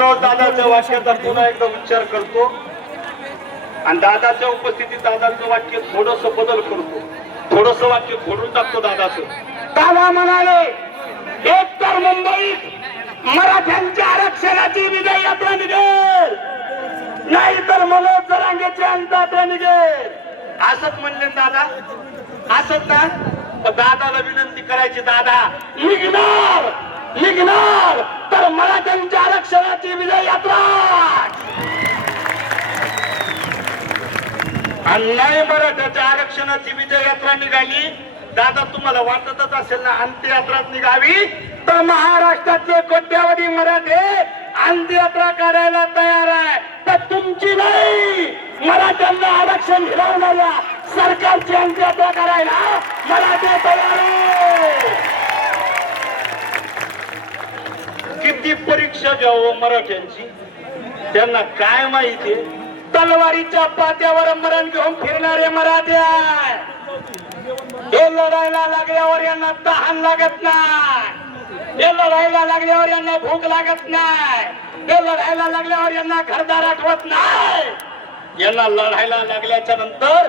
मनोज दादाच्या वाक्याचा पुन्हा एकदा उच्चार करतो आणि दादाच्या उपस्थितीत दादाचं वाक्य थोडस बदल करतो, थोडस वाक्य फोडून टाकतो दादाचं. दादा म्हणाले एक तर मुंबईत मराठ्यांच्या आरक्षणाची विजय यात्रा निघेल, नाही तर मनोज जरांगेची अंतयात्रा निघेल. असंच म्हणले दादा, असंच ना. दादाला विनंती करायची, दादा निघणार निघणार तर मराठ्यांच्या आरक्षणाची विजय यात्रा, आणि नाही मराठ्याच्या आरक्षणाची विजय यात्रा निघाली. दादा तुम्हाला वाटतच असेल ना अंत्ययात्राच निघावी, तर महाराष्ट्रातले कोट्यावधी मराठे अंत्ययात्रा काढायला तयार आहे. तर तुमची नाही, मराठ्यांना आरक्षण हिरावणाऱ्या सरकारची अंत्ययात्रा करायला मराठे तयार आहे. किती परीक्षा घ्यावं मराठ्यांची, त्यांना काय माहिती. तलवारीच्या पात्यावर मरण घेऊन फिरणारे मराठे आहे. हे लढायला लागल्यावर यांना तहान लागत नाही, हे लढायला लागल्यावर यांना भूक लागत नाही, हे लढायला लागल्यावर यांना घरदार आठवत नाही. यांना लढायला लागल्याच्या नंतर